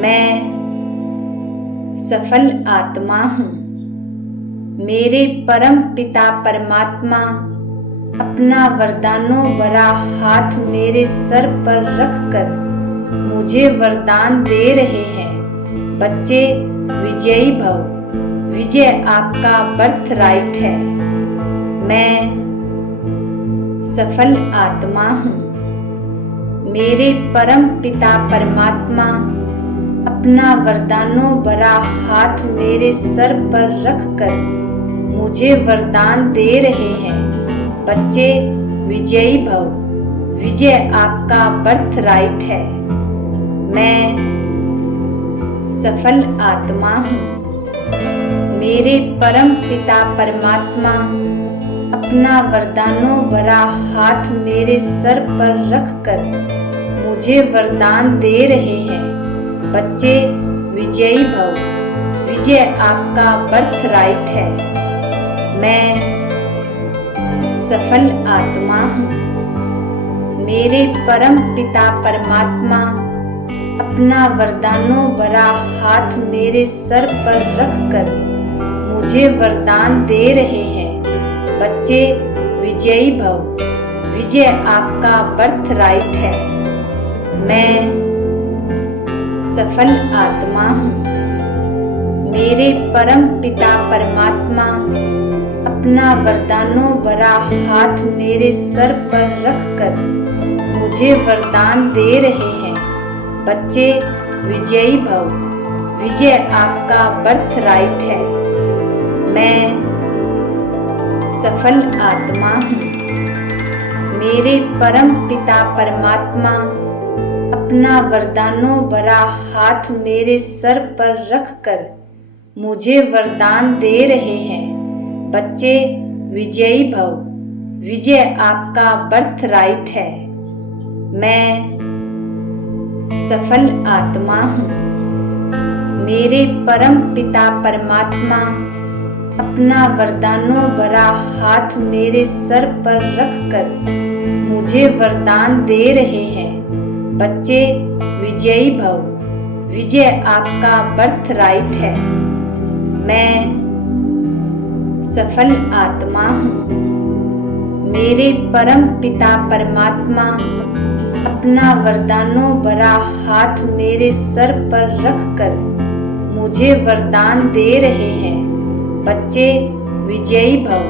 मैं सफल आत्मा हूँ। मेरे परम पिता परमात्मा अपना वरदानों भरा हाथ मेरे सर पर रखकर मुझे वरदान दे रहे हैं। बच्चे, विजयी भव। विजय आपका बर्थ राइट है। मैं सफल आत्मा हूँ। मेरे परम पिता परमात्मा अपना वरदानों भरा हाथ मेरे सर पर रखकर मुझे वरदान दे रहे हैं। बच्चे, विजयी भव। विजय आपका बर्थ राइट है। मैं सफल आत्मा हूँ। मेरे परम पिता परमात्मा अपना वरदानों भरा हाथ मेरे सर पर रखकर मुझे वरदान दे रहे हैं। बच्चे, विजयी भव। विजय आपका बर्थ राइट है। मैं सफल आत्मा हूँ। मेरे परम पिता परमात्मा अपना वरदानों भरा हाथ मेरे सर पर रखकर मुझे वरदान दे रहे हैं। बच्चे, विजयी भव। विजय आपका बर्थ राइट है। मैं सफल आत्मा हूँ। मेरे परम पिता परमात्मा अपना वरदानों भरा हाथ मेरे सर पर रखकर मुझे वरदान दे रहे हैं। बच्चे, विजयी भव। विजय आपका बर्थ राइट है। मैं सफल आत्मा हूँ। मेरे परम पिता परमात्मा अपना वरदानों भरा हाथ मेरे सर पर रखकर मुझे वरदान दे रहे हैं। बच्चे, विजयी भव। विजय आपका बर्थ राइट है। मैं सफल आत्मा हूँ। मेरे परम पिता परमात्मा अपना वरदानों भरा हाथ मेरे सर पर रखकर मुझे वरदान दे रहे हैं। बच्चे, विजयी भव। विजय आपका बर्थ राइट है। मैं सफल आत्मा हूँ। मेरे परम पिता परमात्मा अपना वरदानों भरा हाथ मेरे सर पर रखकर मुझे वरदान दे रहे हैं। बच्चे, विजयी भव।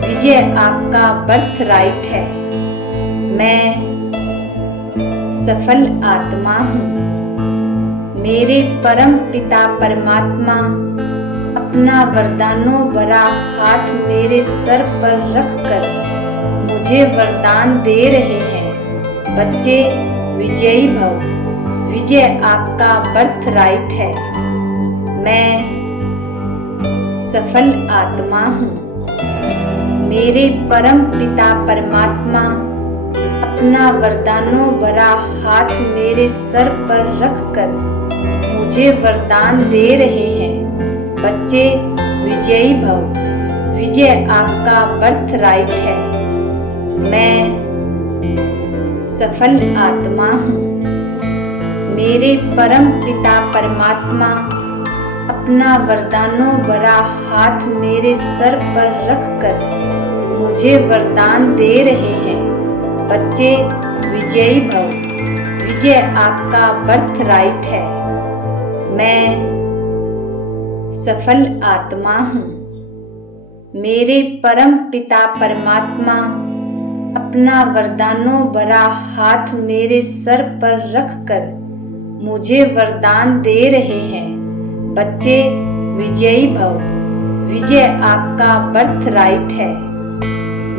विजय आपका बर्थ राइट है। मैं सफल आत्मा हूँ। मेरे परम पिता परमात्मा अपना वरदानों भरा हाथ मेरे सर पर रखकर मुझे वरदान दे रहे हैं। बच्चे, विजयी भव। विजय आपका बर्थ राइट है। मैं सफल आत्मा हूँ। मेरे परम पिता परमात्मा अपना वरदानों भरा हाथ मेरे सर पर रखकर मुझे वरदान दे रहे हैं। बच्चे, विजयी भव। विजय आपका बर्थ राइट है। मैं सफल आत्मा हूँ। मेरे परम पिता परमात्मा अपना वरदानों भरा हाथ मेरे सर पर रखकर मुझे वरदान दे रहे हैं। बच्चे, विजयी भव। विजय आपका बर्थ राइट है। मैं सफल आत्मा हूँ। मेरे परम पिता परमात्मा अपना वरदानों भरा हाथ मेरे सर पर रखकर मुझे वरदान दे रहे हैं। बच्चे, विजयी भव। विजय आपका बर्थ राइट है।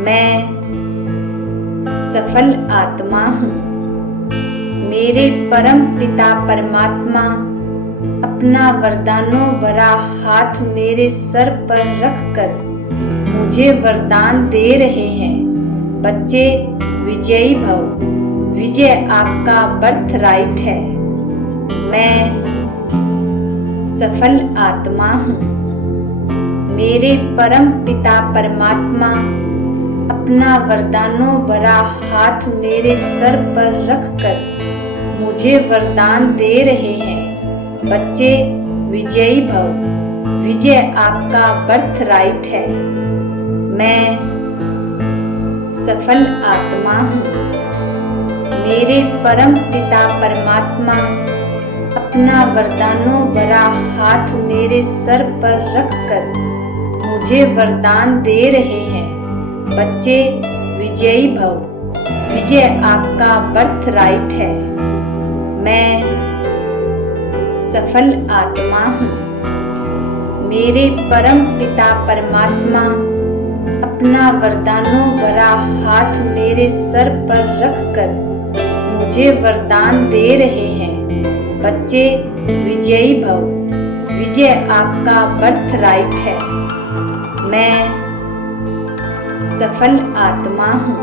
मैं सफल आत्मा हूँ। मेरे परम पिता परमात्मा अपना वरदानों भरा हाथ मेरे सर पर रखकर मुझे वरदान दे रहे हैं। बच्चे, विजयी भव। विजय आपका बर्थ राइट है। मैं सफल आत्मा हूँ। मेरे परम पिता परमात्मा अपना वरदानों भरा हाथ मेरे सर पर रखकर मुझे वरदान दे रहे हैं। बच्चे विजयी भव। विजय आपका बर्थ राइट है। मैं सफल आत्मा हूँ। मेरे परम पिता परमात्मा अपना वरदानों भरा हाथ मेरे सर पर रखकर मुझे वरदान दे रहे हैं। बच्चे विजयी भव। विजय आपका बर्थ राइट है। मैं सफल आत्मा हूँ। मेरे परम पिता परमात्मा अपना वरदानों भरा हाथ मेरे सर पर रखकर मुझे वरदान दे रहे हैं। बच्चे विजयी भव। विजय आपका बर्थ राइट है। मैं सफल आत्मा हूँ।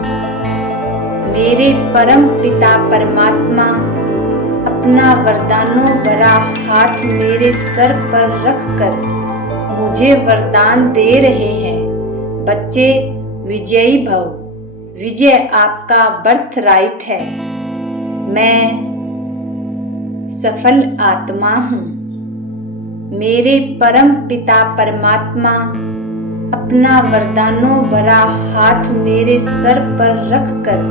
मेरे परम पिता परमात्मा अपना वरदानों भरा हाथ मेरे सर पर रखकर मुझे वरदान दे रहे हैं। बच्चे विजयी भव। विजय आपका बर्थ राइट है। मैं सफल आत्मा हूँ। मेरे परम पिता परमात्मा अपना वरदानों भरा हाथ मेरे सर पर रखकर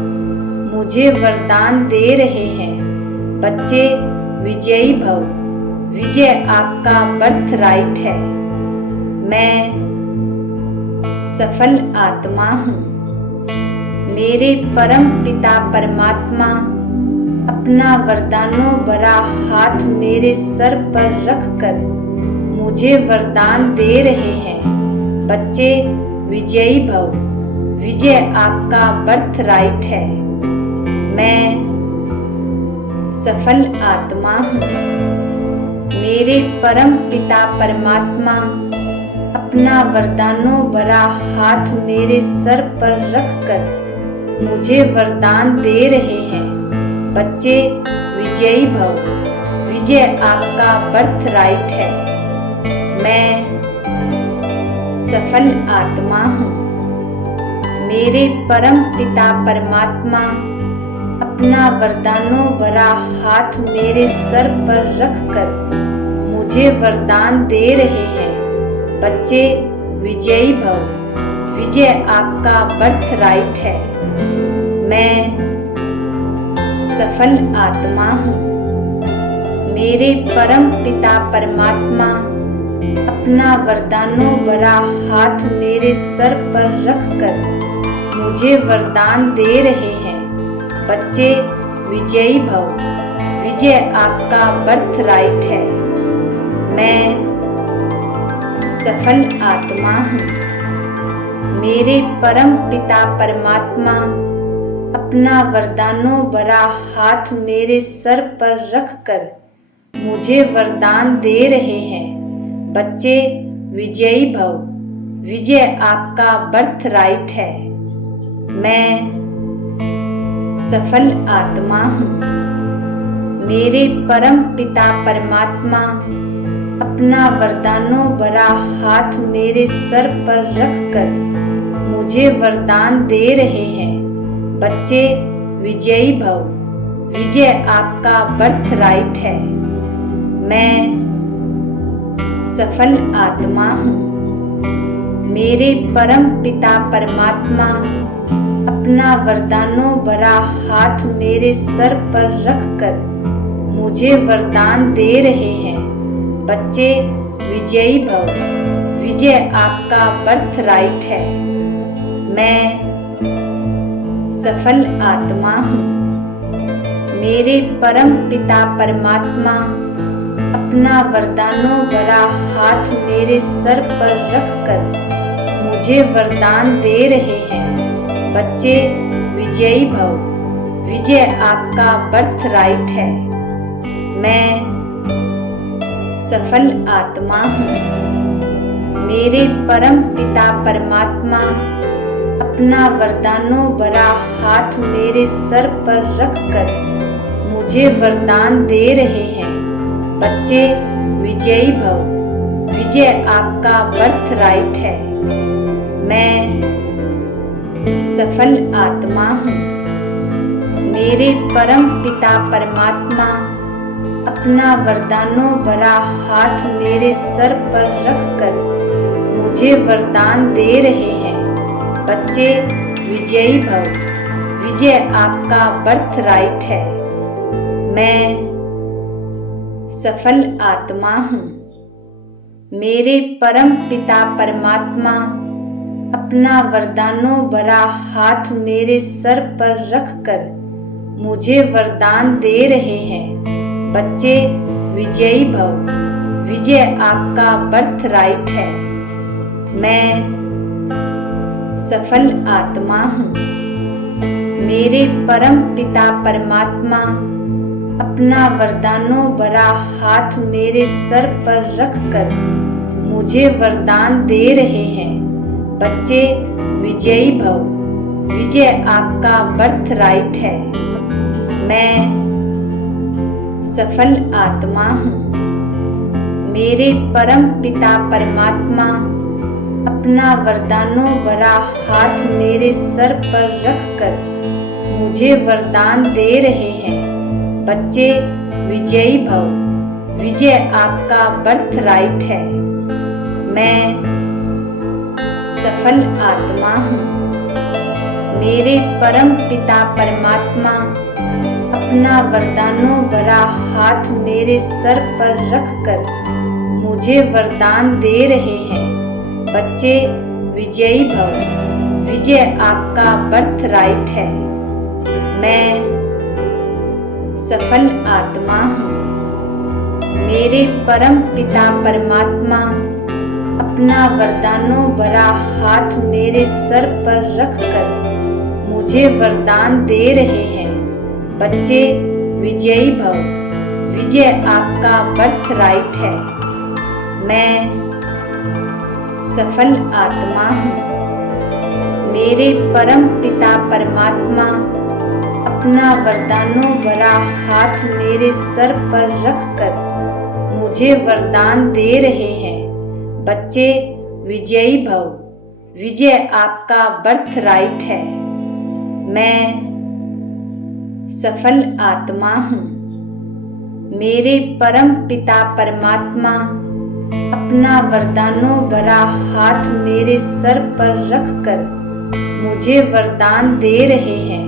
मुझे वरदान दे रहे हैं। बच्चे विजयी भव। विजय आपका बर्थ राइट है। मैं सफल आत्मा हूँ। मेरे परम पिता परमात्मा अपना वरदानों भरा हाथ मेरे सर पर रखकर मुझे वरदान दे रहे हैं। बच्चे विजयी भव। विजय आपका बर्थ राइट है। मैं सफल आत्मा हूँ। मेरे परम पिता परमात्मा अपना वरदानों भरा हाथ मेरे सर पर रखकर मुझे वरदान दे रहे हैं। बच्चे विजयी भव। विजय आपका बर्थ राइट है। मैं सफल आत्मा हूँ। मेरे परम पिता परमात्मा अपना वरदानों भरा हाथ मेरे सर पर रखकर मुझे वरदान दे रहे हैं। बच्चे विजयी भव। विजय आपका बर्थ राइट है। मैं सफल आत्मा हूँ। मेरे परम पिता परमात्मा अपना वरदानों भरा हाथ मेरे सर पर रखकर मुझे वरदान दे रहे हैं। बच्चे विजयी भव। विजय आपका बर्थ राइट है। मैं सफल आत्मा हूँ। मेरे परम पिता परमात्मा अपना वरदानों भरा हाथ मेरे सर पर रखकर मुझे वरदान दे रहे हैं। बच्चे विजयी भव। विजय आपका बर्थ राइट है। मैं सफल आत्मा हूँ। मेरे परम पिता परमात्मा अपना वरदानों भरा हाथ मेरे सर पर रखकर मुझे वरदान दे रहे हैं। बच्चे विजयी भव। विजय आपका बर्थ राइट है। मैं सफल आत्मा हूँ। मेरे परम पिता परमात्मा अपना वरदानों भरा हाथ मेरे सर पर रखकर मुझे वरदान दे रहे हैं। बच्चे विजयी भव। विजय आपका बर्थ राइट है। मैं सफल आत्मा हूँ। मेरे परम पिता परमात्मा अपना वरदानों भरा हाथ मेरे सर पर रखकर मुझे वरदान दे रहे हैं। बच्चे विजयी भव। विजय आपका बर्थ राइट है। मैं सफल आत्मा हूँ। मेरे परम पिता परमात्मा अपना वरदानों भरा हाथ मेरे सर पर रखकर मुझे वरदान दे रहे हैं। बच्चे विजयी भव। विजय आपका बर्थ राइट है। मैं सफल आत्मा हूँ। मेरे परम पिता परमात्मा अपना वरदानों भरा हाथ मेरे सर पर रखकर मुझे वरदान दे रहे हैं। बच्चे विजयी भव। विजय आपका बर्थ राइट है। मैं सफल आत्मा हूँ। मेरे परम पिता परमात्मा अपना वरदानों भरा हाथ मेरे सर पर रखकर मुझे वरदान दे रहे हैं। बच्चे विजयी भव। विजय आपका बर्थ राइट है। मैं सफल आत्मा हूँ। मेरे परम पिता परमात्मा अपना वरदानों भरा हाथ मेरे सर पर रखकर मुझे वरदान दे रहे हैं। बच्चे विजयी भव। विजय आपका बर्थ राइट है। मैं सफल आत्मा हूँ। मेरे परम पिता परमात्मा अपना वरदानों भरा हाथ मेरे सर पर रखकर मुझे वरदान दे रहे हैं। बच्चे विजयी भव। विजय आपका बर्थ राइट है। मैं सफल आत्मा हूँ। मेरे परम पिता परमात्मा अपना वरदानों भरा हाथ मेरे सर पर रखकर मुझे वरदान दे रहे हैं। बच्चे विजयी भव। विजय आपका बर्थ राइट है। मैं सफल आत्मा हूँ। मेरे परम पिता परमात्मा अपना वरदानों भरा हाथ मेरे सर पर रखकर मुझे वरदान दे रहे हैं। बच्चे विजयी भव। विजय आपका बर्थ राइट है। मैं सफल आत्मा हूँ। मेरे परम पिता परमात्मा अपना वरदानों भरा हाथ मेरे सर पर रखकर मुझे वरदान दे रहे हैं। बच्चे विजयी भव। विजय आपका बर्थ राइट है। मैं सफल आत्मा हूँ। मेरे परम पिता परमात्मा अपना वरदानों भरा हाथ मेरे सर पर रखकर मुझे वरदान दे रहे हैं।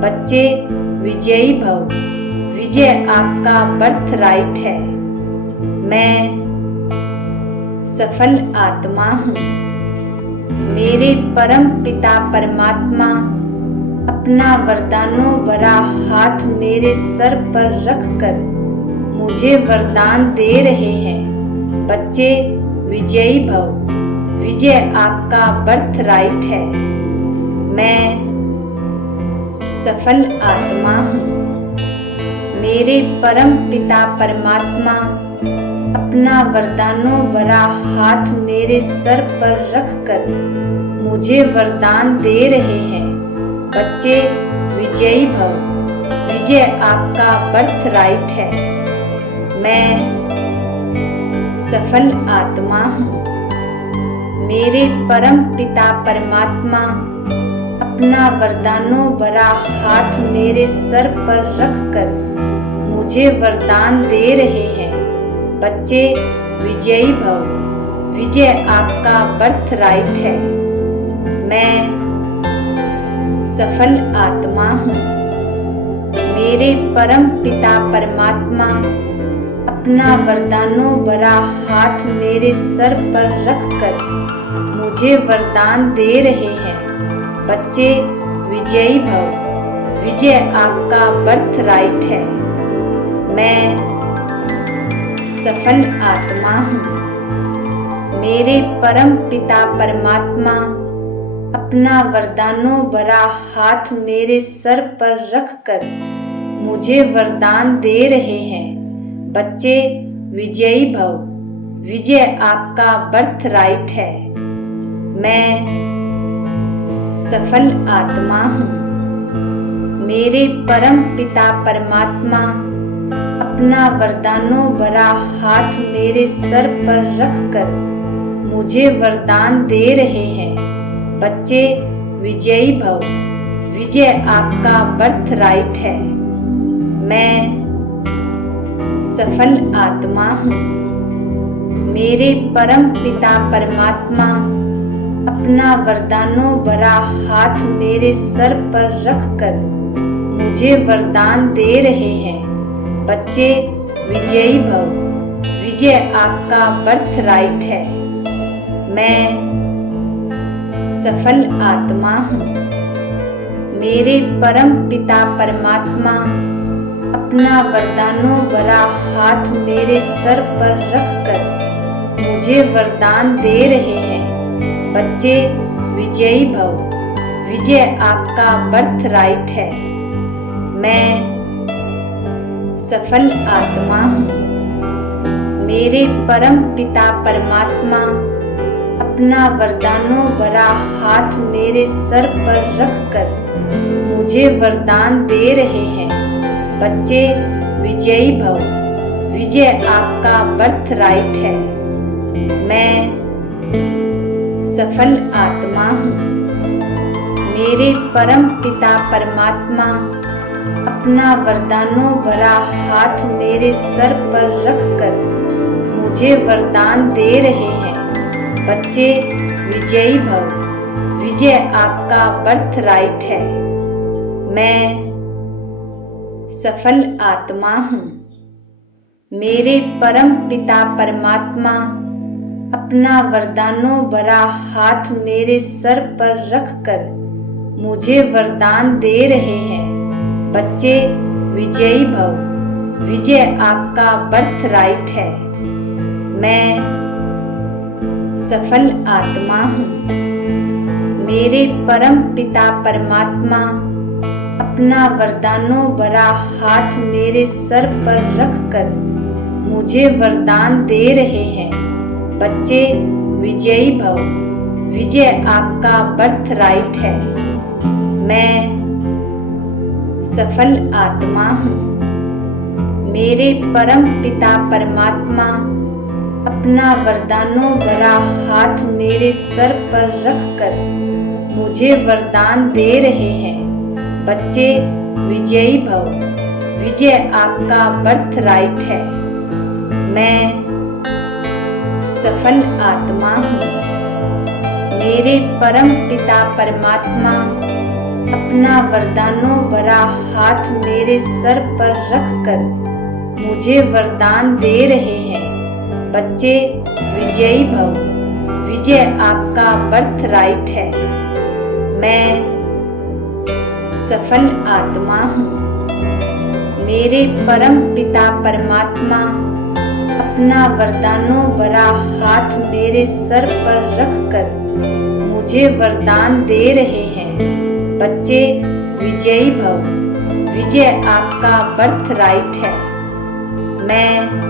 बच्चे विजयी भव। विजय आपका बर्थ राइट है। मैं सफल आत्मा हूँ। मेरे परम पिता परमात्मा अपना वरदानों भरा हाथ मेरे सर पर रखकर मुझे वरदान दे रहे हैं। बच्चे विजयी भव। विजय आपका बर्थ राइट है। मैं सफल आत्मा हूँ। मेरे परम पिता परमात्मा अपना वरदानों भरा हाथ मेरे सर पर रखकर मुझे वरदान दे रहे हैं। बच्चे विजयी भव। विजय आपका बर्थ राइट है। मैं सफल आत्मा हूँ। मेरे परम पिता परमात्मा अपना वरदानों भरा हाथ मेरे सर पर रखकर मुझे वरदान दे रहे हैं। बच्चे विजयी भव। विजय आपका बर्थ राइट है। मैं सफल आत्मा हूँ। मेरे परम पिता परमात्मा अपना वरदानों भरा हाथ मेरे सर पर रखकर मुझे वरदान दे रहे हैं। बच्चे विजयी भव। विजय आपका बर्थ राइट है। मैं सफल आत्मा हूँ। मेरे परम पिता परमात्मा अपना वरदानों भरा हाथ मेरे सर पर रखकर मुझे वरदान दे रहे हैं। बच्चे विजयी भव। विजय आपका बर्थ राइट है। मैं सफल आत्मा हूँ। मेरे परम पिता परमात्मा अपना वरदानों भरा हाथ मेरे सर पर रखकर मुझे वरदान दे रहे हैं। बच्चे विजयी भव। विजय आपका बर्थ राइट है। मैं सफल आत्मा हूँ। मेरे परम पिता परमात्मा अपना वरदानों भरा हाथ मेरे सर पर रखकर मुझे वरदान दे रहे हैं। बच्चे विजयी भव। विजय आपका बर्थ राइट है। मैं सफल आत्मा हूँ। मेरे परम पिता परमात्मा अपना वरदानों भरा हाथ मेरे सर पर रखकर मुझे वरदान दे रहे हैं। बच्चे विजयी भव। विजय आपका बर्थ राइट है। मैं सफल आत्मा हूँ। मेरे परम पिता परमात्मा अपना वरदानों भरा हाथ मेरे सर पर रखकर मुझे वरदान दे रहे हैं। बच्चे विजयी भव। विजय आपका बर्थ राइट है। मैं सफल आत्मा हूँ। मेरे परम पिता परमात्मा अपना वरदानों भरा हाथ मेरे सर पर रखकर मुझे वरदान दे रहे हैं। बच्चे विजयी भव। विजय आपका बर्थ राइट है। मैं सफल आत्मा हूँ। मेरे परम पिता परमात्मा अपना वरदानों भरा हाथ मेरे सर पर रखकर मुझे वरदान दे रहे हैं। बच्चे विजयी भव। विजय आपका बर्थ राइट है। मैं सफल आत्मा हूँ। मेरे परम पिता परमात्मा अपना वरदानों भरा हाथ मेरे सर पर रखकर मुझे वरदान दे रहे हैं। बच्चे विजयी भव। विजय आपका बर्थ राइट है। मैं सफल आत्मा हूँ। मेरे परम पिता परमात्मा अपना वरदानों भरा हाथ मेरे सर पर रखकर मुझे वरदान दे रहे हैं। बच्चे विजयी भव। विजय आपका बर्थ राइट है। मैं सफल आत्मा हूँ। मेरे परम पिता परमात्मा अपना वरदानों भरा हाथ मेरे सर पर रखकर मुझे वरदान दे रहे हैं। बच्चे विजयी भव। विजय आपका बर्थ राइट है। मैं सफल आत्मा हूँ। मेरे परम पिता परमात्मा अपना वरदानों भरा हाथ मेरे सर पर रखकर मुझे वरदान दे रहे हैं। बच्चे विजयी भव। विजय आपका बर्थ राइट है। मैं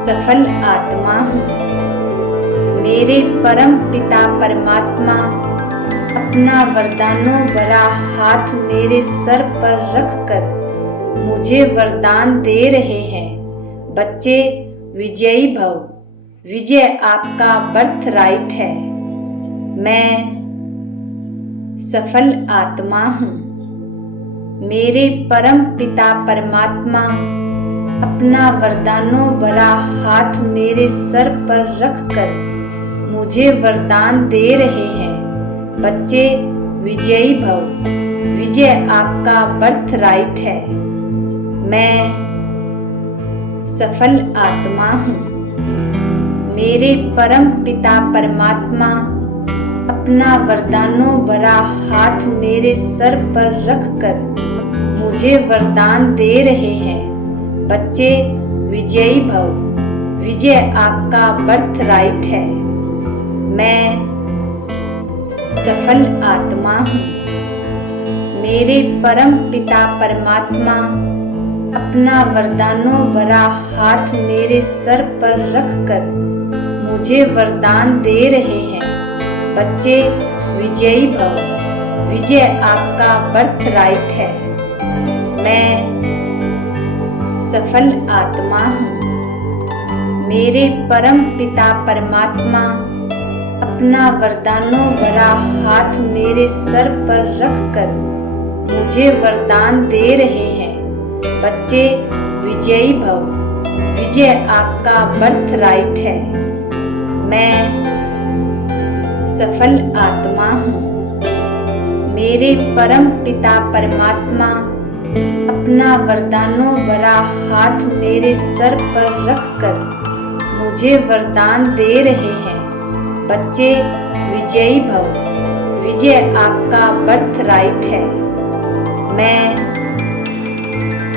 सफल आत्मा हूँ। मेरे परम पिता परमात्मा अपना वरदानों भरा हाथ मेरे सर पर रखकर मुझे वरदान दे रहे हैं। बच्चे विजयी भव। विजय आपका बर्थ राइट है। मैं सफल आत्मा हूँ। मेरे परम पिता परमात्मा अपना वरदानों भरा हाथ मेरे सर पर रखकर मुझे वरदान दे रहे हैं। बच्चे विजयी भव। विजय आपका बर्थ राइट है। मैं सफल आत्मा हूँ। मेरे परम पिता परमात्मा अपना वरदानों भरा हाथ मेरे सर पर रखकर मुझे वरदान दे रहे हैं। बच्चे विजयी भव। विजय आपका बर्थ राइट है। मैं सफल आत्मा हूँ। मेरे परम पिता परमात्मा अपना वरदानों भरा हाथ मेरे सर पर रखकर मुझे वरदान दे रहे हैं। बच्चे विजयी भव। विजय आपका बर्थ राइट है। मैं सफल आत्मा हूँ। मेरे परम पिता परमात्मा अपना वरदानों भरा हाथ मेरे सर पर रखकर मुझे वरदान दे रहे हैं। बच्चे विजयी भव। विजय आपका बर्थ राइट है। मैं सफल आत्मा हूँ। मेरे परम पिता परमात्मा अपना वरदानों भरा हाथ मेरे सर पर रखकर मुझे वरदान दे रहे हैं। बच्चे विजयी भव। विजय आपका बर्थ राइट है। मैं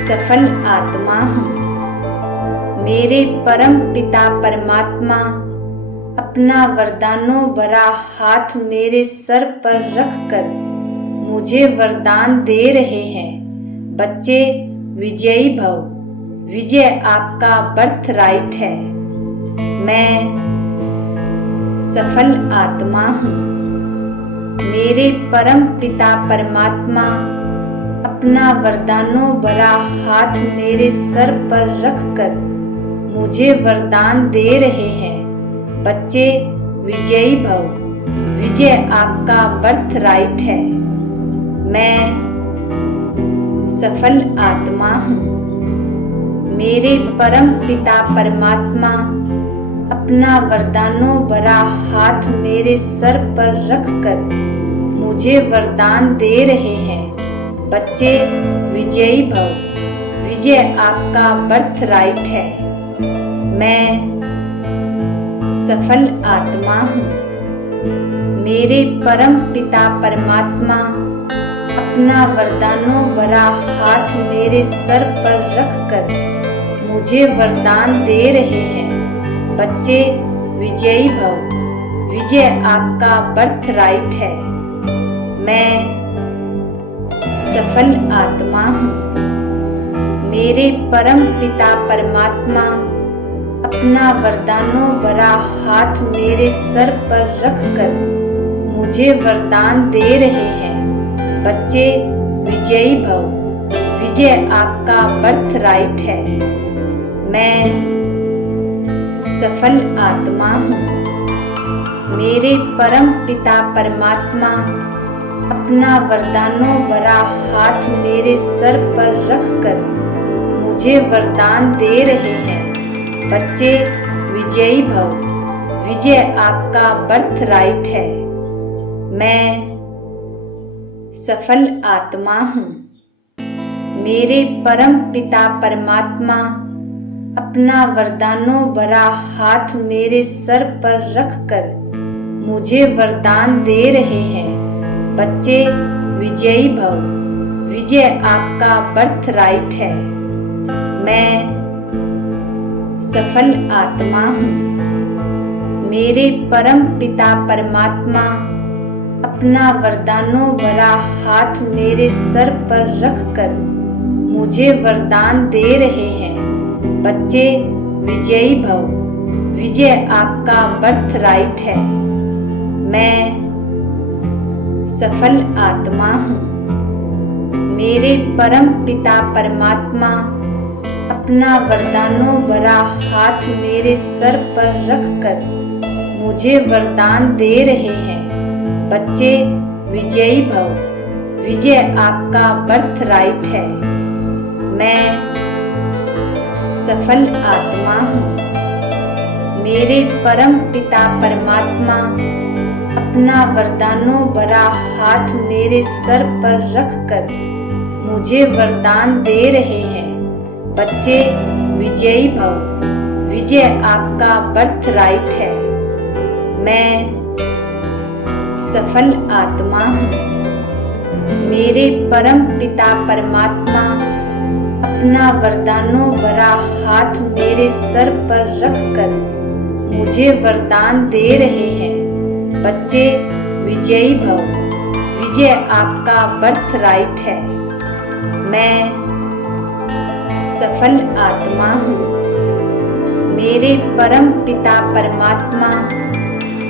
सफल आत्मा हूँ। मेरे परम पिता परमात्मा अपना वरदानों भरा हाथ मेरे सर पर रखकर मुझे वरदान दे रहे हैं। बच्चे विजयी भव। विजय आपका बर्थ राइट है। मैं सफल आत्मा हूँ। मेरे परम पिता परमात्मा अपना वरदानों भरा हाथ मेरे सर पर रखकर मुझे वरदान दे रहे हैं। बच्चे विजयी भव। विजय आपका बर्थ राइट है। मैं सफल आत्मा हूँ। मेरे परम पिता परमात्मा अपना वरदानों भरा हाथ मेरे सर पर रखकर मुझे वरदान दे रहे हैं। बच्चे विजयी भव। विजय आपका बर्थ राइट है। मैं सफल आत्मा हूँ। मेरे परम पिता परमात्मा अपना वरदानों भरा हाथ मेरे सर पर रखकर मुझे वरदान दे रहे हैं। बच्चे विजयी भव। विजय आपका बर्थ राइट है। मैं सफल आत्मा हूँ। मेरे परम पिता परमात्मा अपना वरदानों भरा हाथ मेरे सर पर रखकर मुझे वरदान दे रहे हैं। बच्चे विजयी भव। विजय आपका बर्थ राइट है। मैं सफल आत्मा हूँ। मेरे परम पिता परमात्मा अपना वरदानों भरा हाथ मेरे सर पर रखकर मुझे वरदान दे रहे हैं। बच्चे विजयी भव। विजय आपका बर्थ राइट है। मैं सफल आत्मा हूँ। मेरे परम पिता परमात्मा अपना वरदानों भरा हाथ मेरे सर पर रखकर मुझे वरदान दे रहे हैं। बच्चे विजयी भव। विजय आपका बर्थ राइट है। मैं सफल आत्मा हूँ। मेरे परम पिता परमात्मा अपना वरदानों भरा हाथ मेरे सर पर रखकर मुझे वरदान दे रहे हैं। बच्चे विजयी भव। विजय आपका बर्थ राइट है। मैं सफल आत्मा हूँ। मेरे परम पिता परमात्मा अपना वरदानों भरा हाथ मेरे सर पर रखकर मुझे वरदान दे रहे हैं। बच्चे विजयी भव। विजय आपका बर्थ राइट है। मैं सफल आत्मा हूँ। मेरे परम पिता परमात्मा अपना वरदानों भरा हाथ मेरे सर पर रखकर मुझे वरदान दे रहे हैं। बच्चे विजयी भव। विजय आपका बर्थ राइट है। मैं सफल आत्मा हूँ। मेरे परम पिता परमात्मा अपना वरदानों भरा हाथ मेरे सर पर रखकर मुझे वरदान दे रहे हैं। बच्चे विजयी भव। विजय आपका बर्थ राइट है। मैं सफल आत्मा हूँ। मेरे परम पिता परमात्मा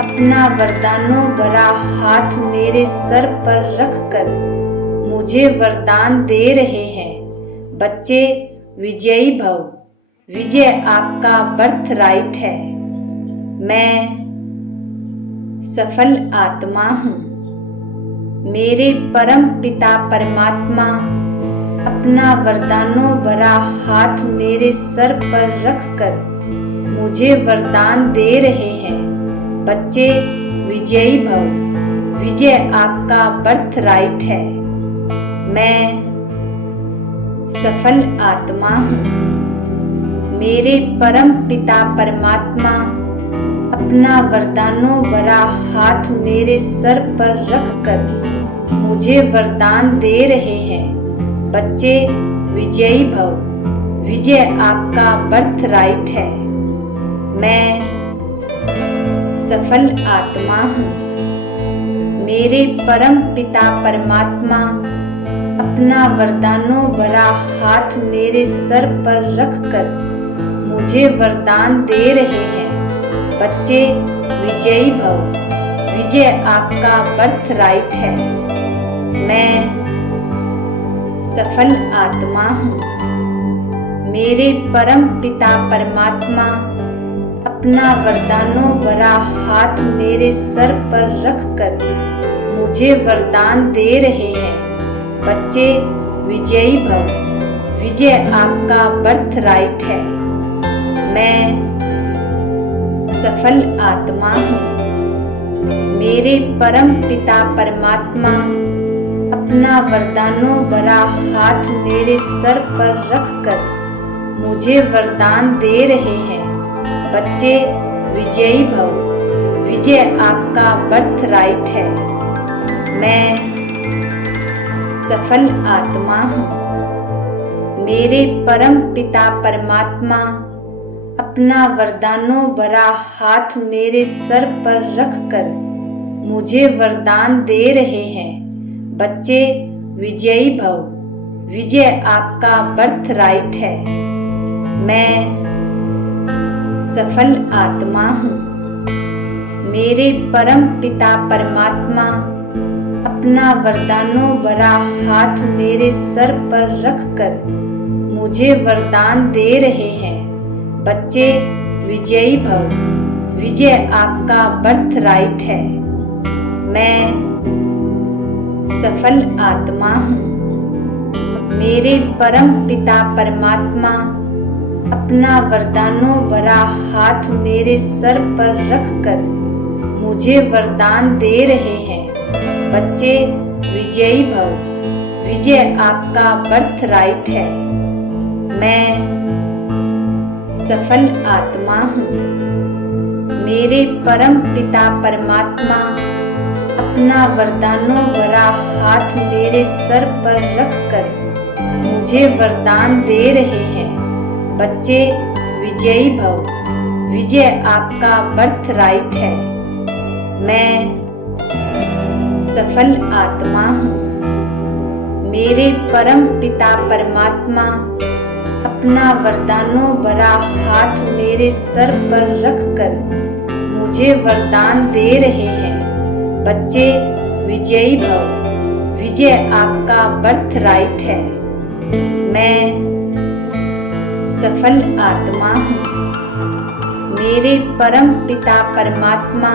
अपना वरदानों भरा हाथ मेरे सर पर रखकर मुझे वरदान दे रहे हैं। बच्चे विजयी भव। विजय आपका बर्थ राइट है। मैं सफल आत्मा हूँ। मेरे परम पिता परमात्मा अपना वरदानों भरा हाथ मेरे सर पर रखकर मुझे वरदान दे रहे हैं। बच्चे विजयी भव, विजय आपका बर्थ राइट है। मैं सफल आत्मा हूँ। मेरे परम पिता परमात्मा अपना वरदानों भरा हाथ मेरे सर पर रखकर मुझे वरदान दे रहे हैं। बच्चे विजयी भव, विजय आपका बर्थ राइट है। मैं सफल आत्मा हूँ। मेरे परम पिता परमात्मा अपना वरदानों भरा हाथ मेरे सर पर रखकर मुझे वरदान दे रहे हैं। बच्चे विजयी भव, विजय आपका बर्थ राइट है। मैं सफल आत्मा हूँ। मेरे परम पिता परमात्मा अपना वरदानों भरा हाथ मेरे सर पर रखकर मुझे वरदान दे रहे हैं। बच्चे विजयी भव, विजय आपका बर्थ राइट है। मैं सफल आत्मा हूँ। मेरे परम पिता परमात्मा अपना वरदानों भरा हाथ मेरे सर पर रखकर मुझे वरदान दे रहे हैं। बच्चे विजयी भव, विजय आपका बर्थ राइट है। मैं सफल आत्मा हूँ। मेरे परम पिता परमात्मा अपना वरदानों भरा हाथ मेरे सर पर रखकर मुझे वरदान दे रहे हैं। बच्चे विजयी भव, विजय आपका बर्थ राइट है। मैं सफल आत्मा हूँ। मेरे परम पिता परमात्मा अपना वरदानों भरा हाथ मेरे सर पर रखकर मुझे वरदान दे रहे हैं। बच्चे विजयी भव, विजय आपका बर्थ राइट है। मैं सफल आत्मा हूँ। मेरे परम पिता परमात्मा अपना वरदानों भरा हाथ मेरे सर पर रखकर मुझे वरदान दे रहे हैं। बच्चे विजयी भव, विजय आपका बर्थ राइट है। मैं सफल आत्मा हूँ। मेरे परम पिता परमात्मा अपना वरदानों भरा हाथ मेरे सर पर रखकर मुझे वरदान दे रहे हैं। बच्चे विजयी भव, विजय आपका बर्थ राइट है। मैं सफल आत्मा हूँ। मेरे परम पिता परमात्मा अपना वरदानों भरा हाथ मेरे सर पर रखकर मुझे वरदान दे रहे हैं। बच्चे विजयी भव, विजय आपका बर्थ राइट है। मैं सफल आत्मा हूँ। मेरे परम पिता परमात्मा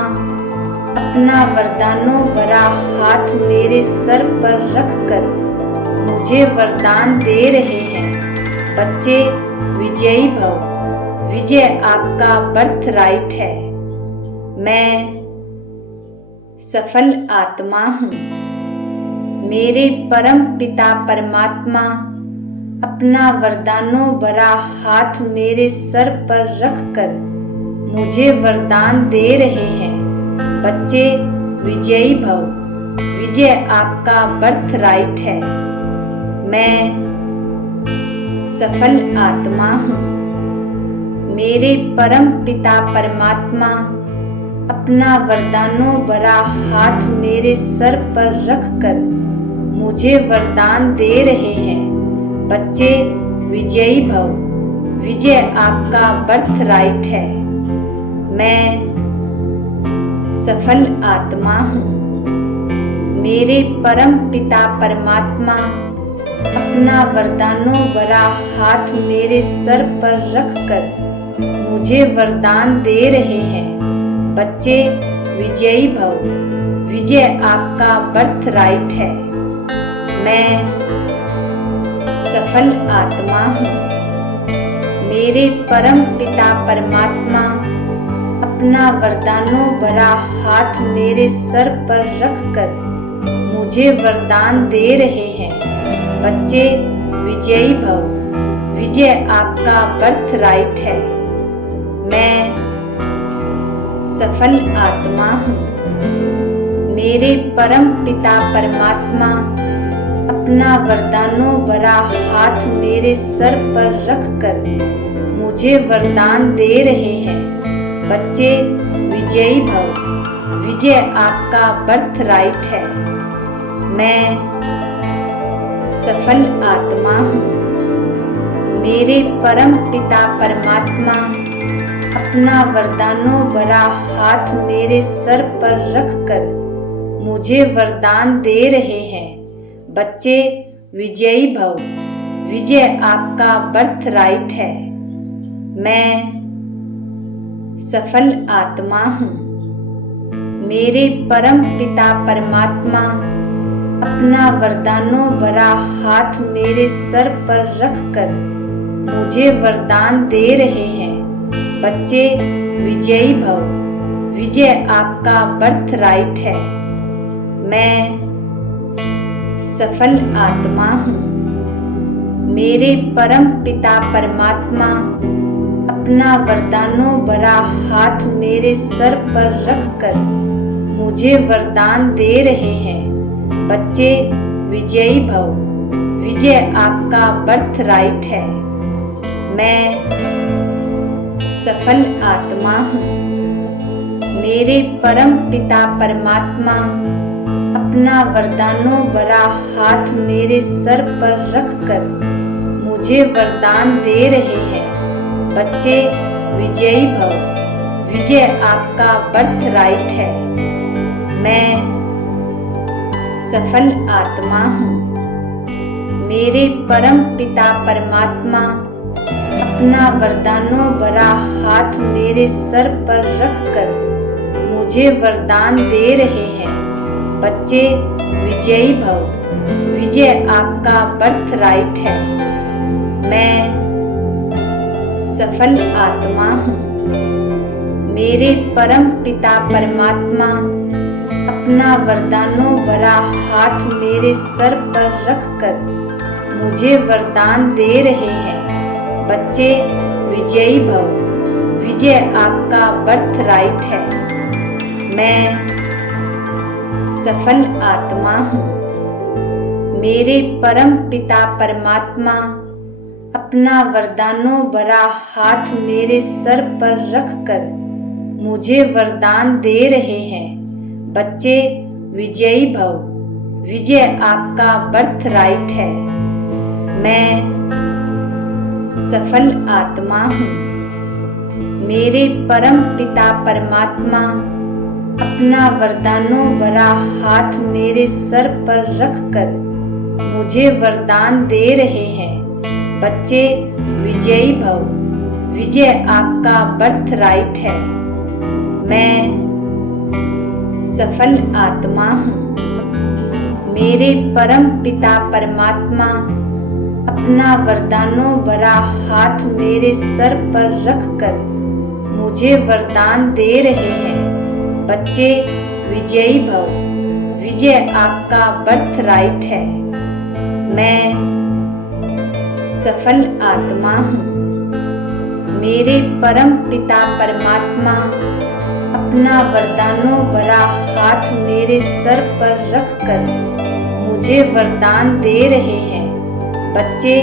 अपना वरदानों भरा हाथ मेरे सर पर रखकर मुझे वरदान दे रहे हैं। बच्चे विजयी भव, विजय आपका बर्थ राइट है। मैं सफल आत्मा हूँ। मेरे परम पिता परमात्मा अपना वरदानों भरा हाथ मेरे सर पर रखकर मुझे वरदान दे रहे हैं। बच्चे विजयी भव, विजय आपका बर्थ राइट है। मैं सफल आत्मा हूँ। मेरे परम पिता परमात्मा अपना वरदानों भरा हाथ मेरे सर पर रखकर मुझे वरदान दे रहे हैं। बच्चे विजयी भव, विजय आपका बर्थ राइट है। मैं सफल आत्मा हूँ। मेरे परम पिता परमात्मा अपना वरदानों भरा हाथ मेरे सर पर रखकर मुझे वरदान दे रहे हैं। बच्चे विजयी भव, विजय आपका बर्थ राइट है। मैं सफल आत्मा हूँ। मेरे परम पिता परमात्मा अपना वरदानों भरा हाथ मेरे सर पर रखकर मुझे वरदान दे रहे हैं। बच्चे विजयी भव। विजय आपका बर्थ राइट है। मैं सफल आत्मा हूँ। मेरे परम पिता परमात्मा अपना वरदानों भरा हाथ मेरे सर पर रखकर मुझे वरदान दे रहे हैं। बच्चे विजयी भव। विजय आपका बर्थ राइट है। मैं सफल आत्मा हूँ। मेरे परम पिता परमात्मा अपना वरदानों भरा हाथ मेरे सर पर रखकर मुझे वरदान दे रहे हैं। बच्चे विजयी भव। विजय आपका बर्थ राइट है। मैं सफल आत्मा हूँ। मेरे परम पिता परमात्मा अपना वरदानों भरा हाथ मेरे सर पर रखकर मुझे वरदान दे रहे हैं। बच्चे विजयी भव। विजय आपका बर्थ राइट है। मैं सफल आत्मा हूँ। मेरे परम पिता परमात्मा अपना वरदानों भरा हाथ मेरे सर पर रखकर मुझे वरदान दे रहे हैं। बच्चे विजयी भव। विजय आपका बर्थ राइट है। मैं सफल आत्मा हूँ। मेरे परम पिता परमात्मा अपना वरदानों भरा हाथ मेरे सर पर रखकर मुझे वरदान दे रहे हैं। बच्चे विजयी भव। विजय आपका बर्थ राइट है। मैं सफल आत्मा हूँ। मेरे परम पिता परमात्मा अपना वरदानों भरा हाथ मेरे सर पर रखकर मुझे वरदान दे रहे हैं। बच्चे विजयी भव। विजय आपका बर्थ राइट है। मैं सफल आत्मा हूँ। मेरे परम पिता परमात्मा अपना वरदानों भरा हाथ मेरे सर पर रखकर मुझे वरदान दे रहे हैं। बच्चे विजयी भव। विजय आपका बर्थ राइट है। मैं सफल आत्मा हूँ। मेरे परम पिता परमात्मा अपना वरदानों भरा हाथ मेरे सर पर रखकर मुझे वरदान दे रहे हैं। बच्चे विजयी भव। विजय आपका बर्थ राइट है। मैं सफल आत्मा हूँ। मेरे परम पिता परमात्मा अपना वरदानों भरा हाथ मेरे सर पर रखकर मुझे वरदान दे रहे हैं। बच्चे विजयी भव। विजय आपका बर्थ राइट है। मैं सफल आत्मा हूँ। मेरे परम पिता परमात्मा अपना वरदानों भरा हाथ मेरे सर पर रखकर मुझे वरदान दे रहे हैं। बच्चे विजयी भव। विजय आपका बर्थ राइट है। मैं सफल आत्मा हूँ। मेरे परम पिता परमात्मा अपना वरदानों भरा हाथ मेरे सर पर रखकर मुझे वरदान दे रहे हैं। बच्चे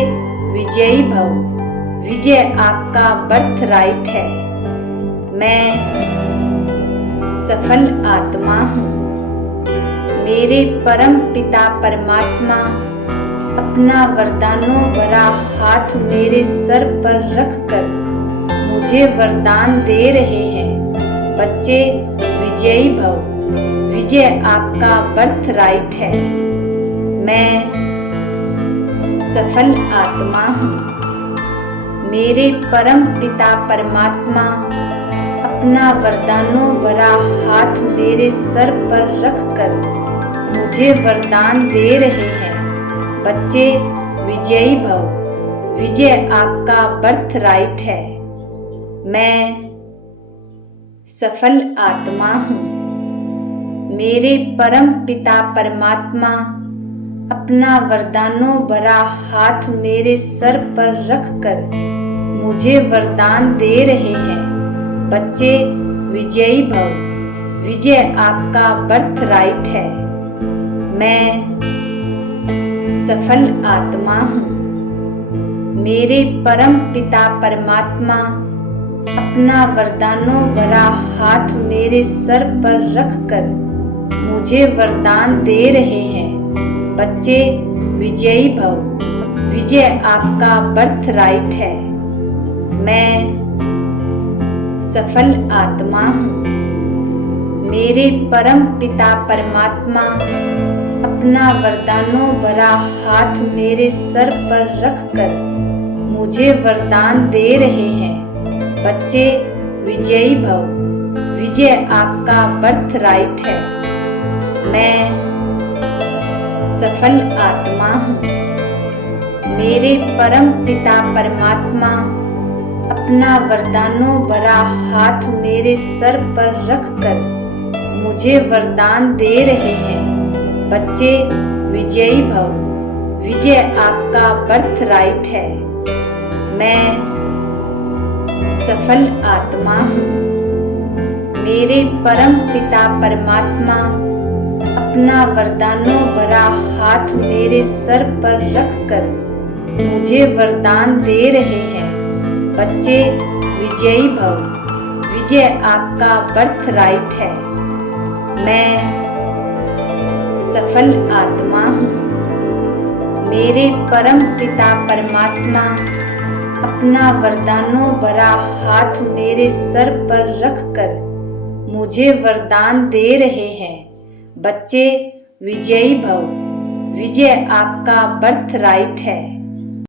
विजयी भव। विजय आपका बर्थ राइट है। मैं सफल आत्मा हूँ। मेरे परम पिता परमात्मा अपना वरदानों भरा हाथ मेरे सर पर रखकर मुझे वरदान दे रहे हैं। बच्चे विजयी भव। विजय आपका बर्थ राइट है। मैं सफल आत्मा हूँ। मेरे परम पिता परमात्मा अपना वरदानों भरा हाथ मेरे सर पर रखकर मुझे वरदान दे रहे हैं। बच्चे विजयी भव। विजय आपका बर्थ राइट है। मैं सफल आत्मा हूँ। मेरे परम पिता परमात्मा अपना वरदानों भरा हाथ मेरे सर पर रखकर मुझे वरदान दे रहे हैं। बच्चे विजयी भव। विजय आपका बर्थ राइट है। मैं सफल आत्मा हूँ। मेरे परम पिता परमात्मा अपना वरदानों भरा हाथ मेरे सर पर रखकर मुझे वरदान दे रहे हैं। बच्चे विजयी भव। विजय आपका बर्थ राइट है। मैं सफल आत्मा हूँ। मेरे परम पिता परमात्मा अपना वरदानों भरा हाथ मेरे सर पर रखकर मुझे वरदान दे रहे हैं। बच्चे विजयी भव। विजय आपका बर्थ राइट है। मैं सफल आत्मा हूँ। मेरे परम पिता परमात्मा अपना वरदानों भरा हाथ मेरे सर पर रखकर मुझे वरदान दे रहे हैं। बच्चे विजयी भव। विजय आपका बर्थ राइट है। मैं सफल आत्मा हूँ। मेरे परम पिता परमात्मा अपना वरदानों भरा हाथ मेरे सर पर रखकर मुझे वरदान दे रहे हैं। बच्चे विजयी भव। विजय आपका बर्थ राइट है। मैं सफल आत्मा हूँ। मेरे परम पिता परमात्मा अपना वरदानों भरा हाथ मेरे सर पर रखकर मुझे वरदान दे रहे हैं। बच्चे विजयी भव। विजय आपका बर्थ राइट है।